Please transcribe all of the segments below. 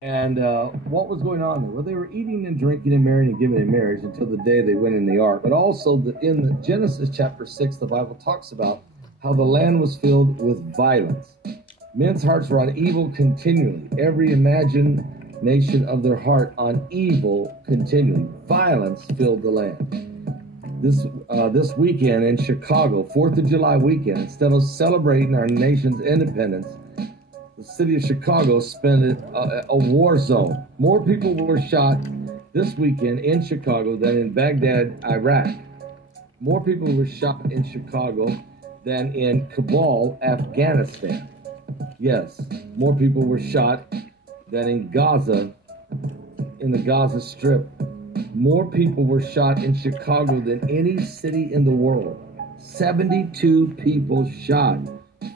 And what was going on there? Well, they were eating and drinking and marrying and giving in marriage until the day they went in the ark. But also in the Genesis chapter 6, the Bible talks about how the land was filled with violence. Men's hearts were on evil continually. Every imagination of their heart on evil continually. Violence filled the land. This weekend in Chicago, 4th of July weekend, instead of celebrating our nation's independence, the city of Chicago spent it a war zone. More people were shot this weekend in Chicago than in Baghdad, Iraq. More people were shot in Chicago than in Kabul, Afghanistan. Yes, more people were shot than in Gaza, in the Gaza Strip. More people were shot in Chicago than any city in the world. 72 people shot.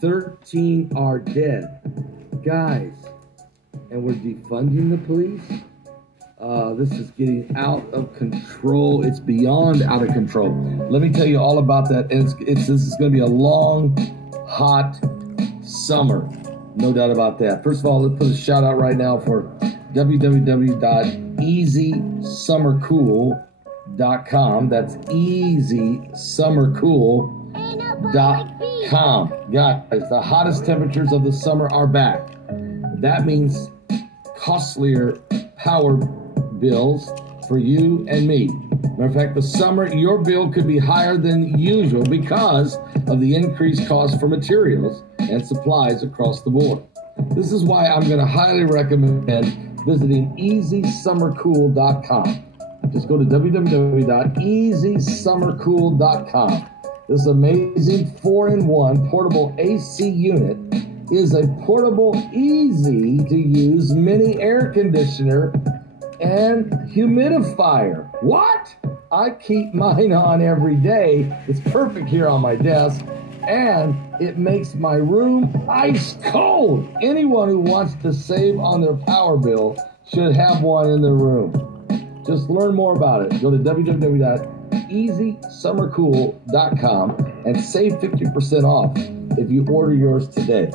13 are dead. Guys, and we're defunding the police. This is getting out of control. It's beyond out of control. Let me tell you all about that. And this is going to be a long, hot summer. No doubt about that. First of all, let's put a shout out right now for www.easysummercool.com. That's easysummercool.com. Guys, the hottest temperatures of the summer are back. That means costlier power bills for you and me. Matter of fact, the summer, your bill could be higher than usual because of the increased cost for materials and supplies across the board. This is why I'm going to highly recommend visiting easysummercool.com. Just go to www.easysummercool.com. This amazing 4-in-1 portable AC unit is a portable, easy-to-use mini air conditioner and humidifier. What? I keep mine on every day. It's perfect here on my desk, and it makes my room ice cold. Anyone who wants to save on their power bill should have one in their room. Just learn more about it. Go to www.easysummercool.com and save 50% off if you order yours today.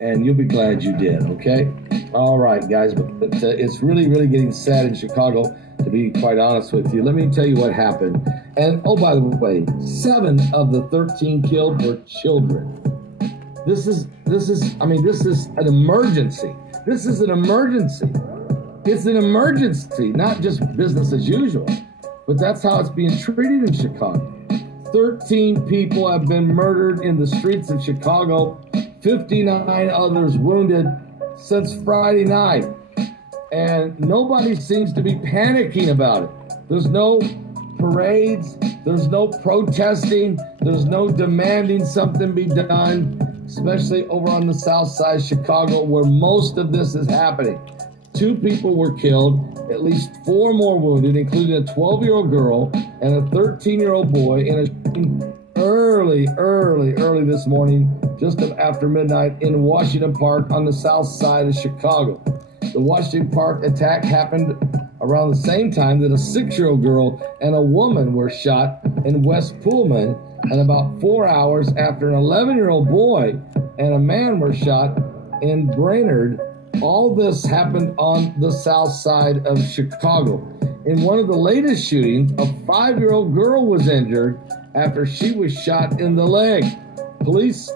And you'll be glad you did, okay? All right, guys, but it's really, really getting sad in Chicago, to be quite honest with you. Let me tell you what happened. And, oh, by the way, 7 of the 13 killed were children. This is an emergency. This is an emergency. It's an emergency, not just business as usual. But that's how it's being treated in Chicago. 13 people have been murdered in the streets of Chicago. 59 others wounded since Friday night. And nobody seems to be panicking about it. There's no parades. There's no protesting. There's no demanding something be done, especially over on the south side of Chicago where most of this is happening. 2 people were killed, at least 4 more wounded, including a 12-year-old girl and a 13-year-old boy in a early this morning, just after midnight, in Washington Park on the south side of Chicago. The Washington Park attack happened around the same time that a 6-year-old girl and a woman were shot in West Pullman, and about 4 hours after an 11-year-old boy and a man were shot in Brainerd. All this happened on the south side of Chicago. In one of the latest shootings, a 5-year-old girl was injured after she was shot in the leg.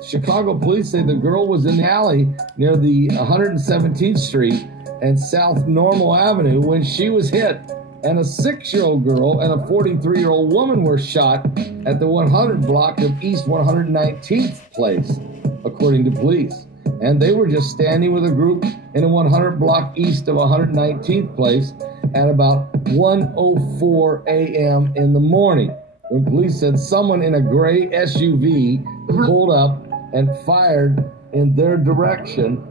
Chicago police say the girl was in the alley near the 117th Street and South Normal Avenue when she was hit. And a 6-year-old girl and a 43-year-old woman were shot at the 100 block of East 119th Place, according to police. And they were just standing with a group in a 100 block east of 119th Place at about 1:04 a.m. in the morning, when police said someone in a gray SUV pulled up and fired in their direction.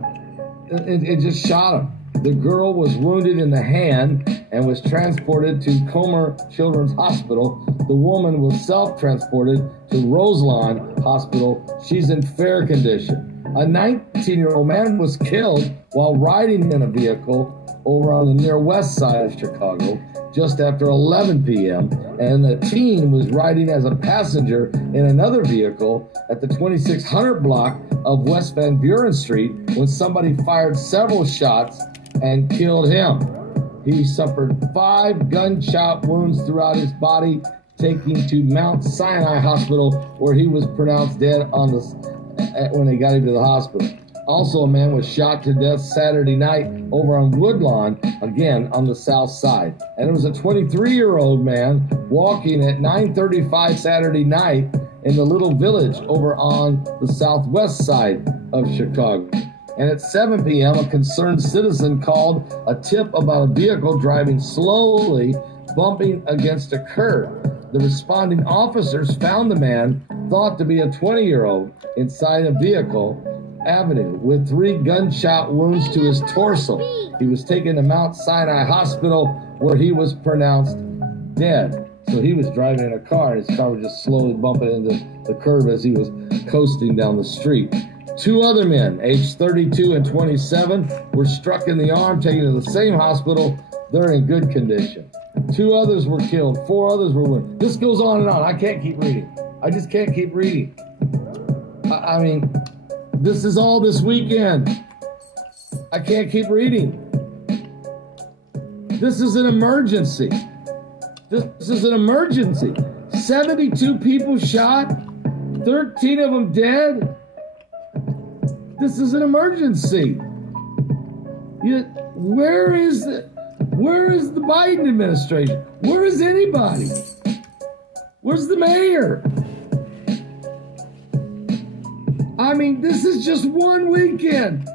It just shot them. The girl was wounded in the hand and was transported to Comer Children's Hospital. The woman was self-transported to Roselawn Hospital. She's in fair condition. A 19-year-old man was killed while riding in a vehicle over on the near west side of Chicago just after 11 p.m. And the teen was riding as a passenger in another vehicle at the 2600 block of West Van Buren Street when somebody fired several shots and killed him. He suffered 5 gunshot wounds throughout his body, taken to Mount Sinai Hospital, where he was pronounced dead when they got him to the hospital. Also, a man was shot to death Saturday night over on Woodlawn, again on the south side. And it was a 23-year-old man walking at 9:35 Saturday night in the little village over on the southwest side of Chicago. And at 7 p.m., a concerned citizen called a tip about a vehicle driving slowly, bumping against a curb. The responding officers found the man, thought to be a 20-year-old, inside a vehicle avenue with 3 gunshot wounds to his torso. He was taken to Mount Sinai Hospital, where he was pronounced dead. So he was driving in a car, and his car was just slowly bumping into the curb as he was coasting down the street. 2 other men, aged 32 and 27, were struck in the arm, taken to the same hospital. They're in good condition. 2 others were killed. 4 others were wounded. This goes on and on. I can't keep reading. I just can't keep reading. I mean, this is all this weekend. I can't keep reading. This is an emergency. This is an emergency. 72 people shot, 13 of them dead. This is an emergency. Where is the Biden administration? Where is anybody? Where's the mayor? I mean, this is just one weekend.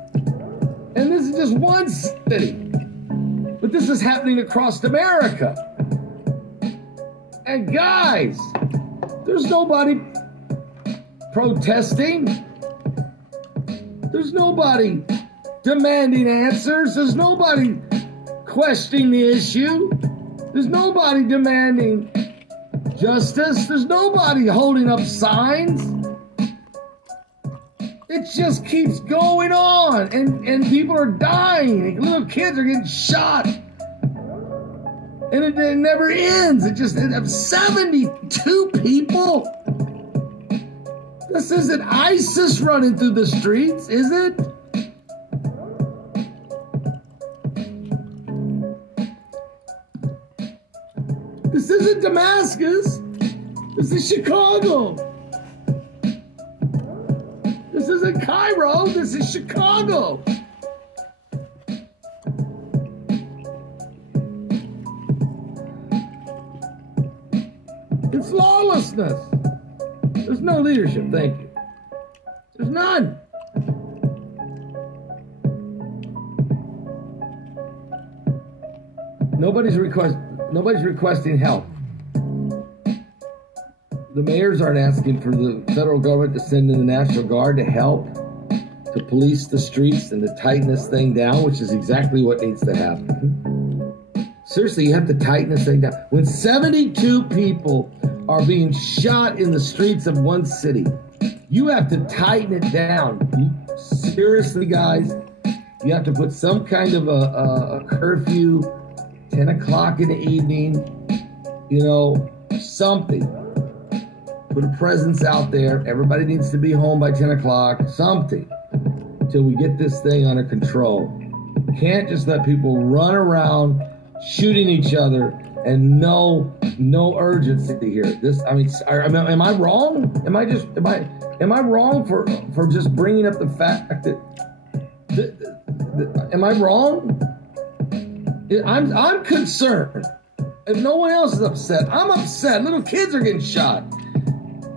And this is just one city. But this is happening across America. And guys, there's nobody protesting. There's nobody demanding answers. There's nobody questioning the issue. There's nobody demanding justice. There's nobody holding up signs. It just keeps going on, and people are dying. Little kids are getting shot. And it never ends. It 72 people. This isn't ISIS running through the streets, is it? This isn't Damascus. This is Chicago. This isn't Cairo. This is Chicago. It's lawlessness. There's no leadership, thank you. There's none. Nobody's requesting help. The mayors aren't asking for the federal government to send in the National Guard to help to police the streets and to tighten this thing down, which is exactly what needs to happen. Seriously, you have to tighten this thing down. When 72 people are being shot in the streets of one city, you have to tighten it down. Seriously, guys, you have to put some kind of a curfew, 10 o'clock in the evening, something. Put a presence out there. Everybody needs to be home by 10 o'clock, something, till we get this thing under control. Can't just let people run around shooting each other and no urgency here. Am I wrong? Am I wrong for just bringing up the fact that am I wrong? I'm concerned. If no one else is upset, I'm upset. Little kids are getting shot.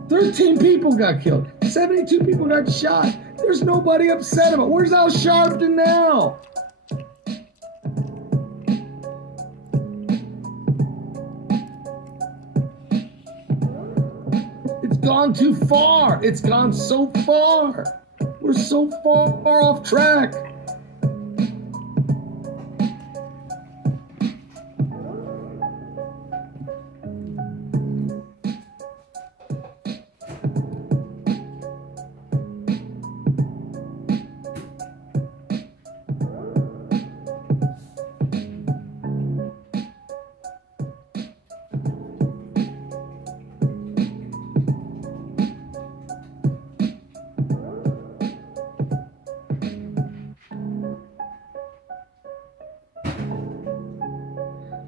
13 people got killed. 72 people got shot. There's nobody upset about it. Where's Al Sharpton now? It's gone too far. It's gone so far. We're so far off track.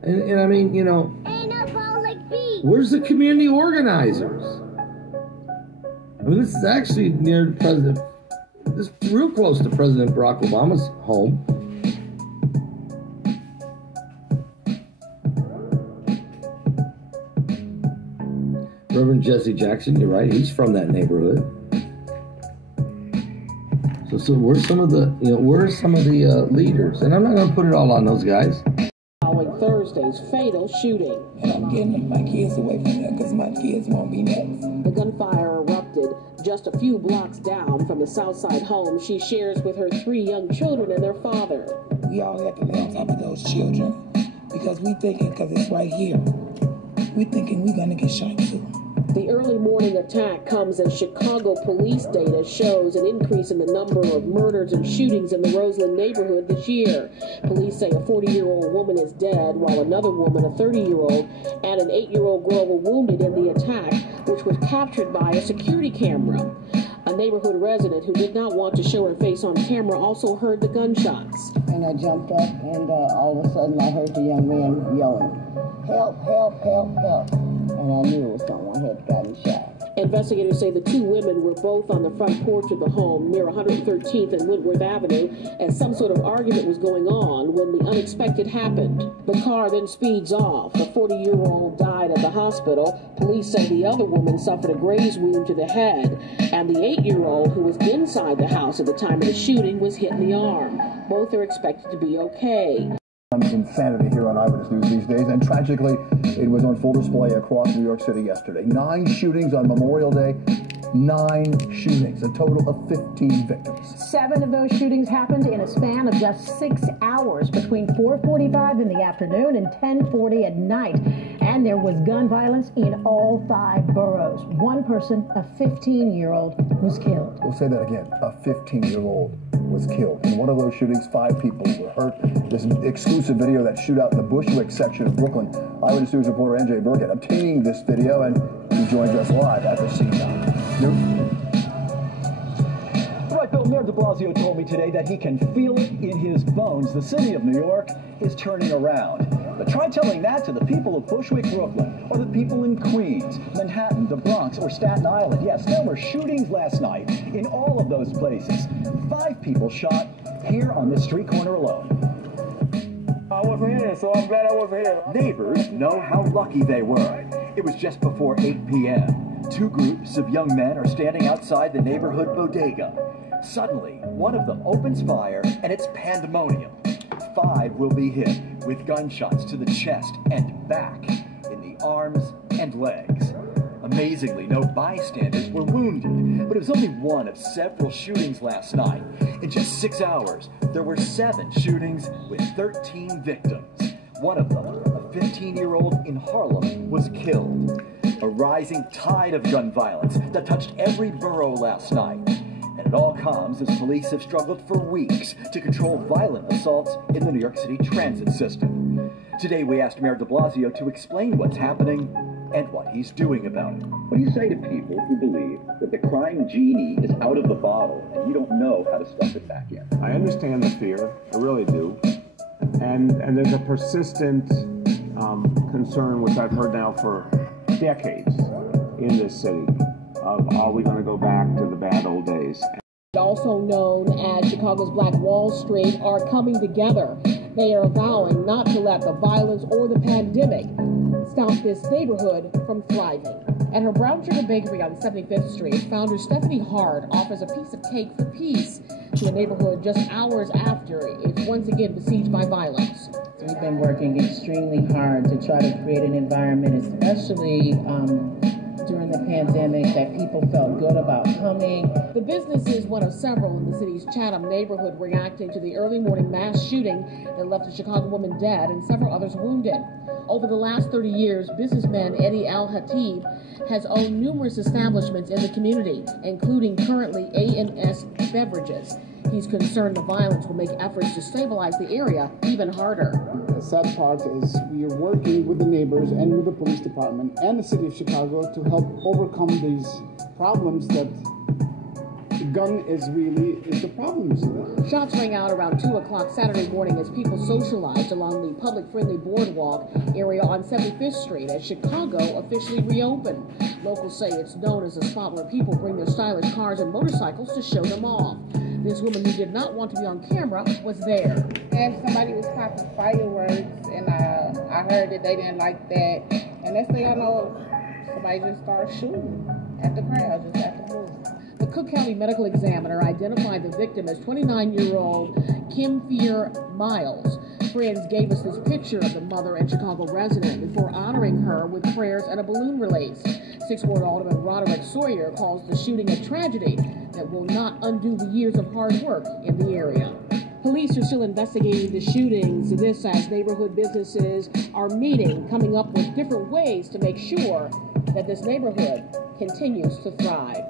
And I mean, you know, where's the community organizers? I mean, this is actually near President, this is real close to President Barack Obama's home. Reverend Jesse Jackson, you're right, he's from that neighborhood. So where's some of the, leaders? And I'm not going to put it all on those guys. Following Thursday's fatal shooting. And I'm getting my kids away from them because my kids won't be next. The gunfire erupted just a few blocks down from the Southside home she shares with her 3 young children and their father. We all have to lay on top of those children because we thinking, because it's right here, we thinking we're going to get shot too. The early morning attack comes as Chicago police data shows an increase in the number of murders and shootings in the Roseland neighborhood this year. Police say a 40-year-old woman is dead, while another woman, a 30-year-old, and an 8-year-old girl were wounded in the attack, which was captured by a security camera. A neighborhood resident who did not want to show her face on camera also heard the gunshots. And I jumped up, and all of a sudden I heard the young man yelling, "Help, help, help, help." And I knew it was someone had gotten shot. Investigators say the 2 women were both on the front porch of the home near 113th and Wentworth Avenue as some sort of argument was going on when the unexpected happened. The car then speeds off. The 40-year-old died at the hospital. Police say the other woman suffered a graze wound to the head, and the 8-year-old who was inside the house at the time of the shooting was hit in the arm. Both are expected to be okay. Insanity here on Eyewitness News these days, and tragically, it was on full display across New York City yesterday. 9 shootings on Memorial Day, 9 shootings, a total of 15 victims. 7 of those shootings happened in a span of just 6 hours between 4:45 in the afternoon and 10:40 at night. And there was gun violence in all 5 boroughs. One person, a 15-year-old, was killed. We'll say that again. A 15-year-old was killed. In one of those shootings, 5 people were hurt. This exclusive video, that shootout in the Bushwick section of Brooklyn. Eyewitness News reporter NJ Burkett obtaining this video, and he joins us live at the scene now. Right, Bill, Mayor de Blasio told me today that he can feel it in his bones. The city of New York is turning around. But try telling that to the people of Bushwick, Brooklyn, or the people in Queens, Manhattan, the Bronx, or Staten Island. Yes, there were shootings last night in all of those places. 5 people shot here on this street corner alone. I wasn't here, so I'm glad I wasn't here. Neighbors know how lucky they were. It was just before 8 p.m. 2 groups of young men are standing outside the neighborhood bodega. Suddenly, one of them opens fire, and it's pandemonium. 5 will be hit with gunshots to the chest and back, in the arms and legs. Amazingly, no bystanders were wounded, but it was only one of several shootings last night. In just 6 hours, there were 7 shootings with 13 victims. One of them, a 15-year-old in Harlem, was killed. A rising tide of gun violence that touched every borough last night. And it all comes as police have struggled for weeks to control violent assaults in the New York City transit system. Today we asked Mayor de Blasio to explain what's happening and what he's doing about it. What do you say to people who believe that the crime genie is out of the bottle and you don't know how to stuff it back in? I understand the fear, I really do. And there's a persistent concern, which I've heard now for decades in this city, of are we going to go back to the bad old days? Also known as Chicago's Black Wall Street, are coming together. They are vowing not to let the violence or the pandemic stop this neighborhood from thriving. At her Brown Sugar Bakery on 75th Street, founder Stephanie Hart offers a piece of cake for peace to a neighborhood just hours after it's once again besieged by violence. We've been working extremely hard to try to create an environment, especially during the pandemic, that people felt good about coming. The business is one of several in the city's Chatham neighborhood reacting to the early morning mass shooting that left a Chicago woman dead and several others wounded. Over the last 30 years, businessman Eddie Al-Hatib has owned numerous establishments in the community, including currently A&S Beverages. He's concerned the violence will make efforts to stabilize the area even harder. The sad part is we are working with the neighbors and with the police department and the city of Chicago to help overcome these problems that the gun is the problem to them. Shots rang out around 2 o'clock Saturday morning as people socialized along the public-friendly boardwalk area on 75th Street as Chicago officially reopened. Locals say it's known as a spot where people bring their stylish cars and motorcycles to show them off. This woman who did not want to be on camera was there. And somebody was popping fireworks, and I heard that they didn't like that. And next thing I know, somebody just started shooting at the crowd, just at the booth. The Cook County Medical Examiner identified the victim as 29-year-old Kim Fear Miles. Friends gave us this picture of the mother and Chicago resident before honoring her with prayers and a balloon release. 6th Ward Alderman Roderick Sawyer calls the shooting a tragedy that will not undo the years of hard work in the area. Police are still investigating the shootings. This as neighborhood businesses are meeting, coming up with different ways to make sure that this neighborhood continues to thrive.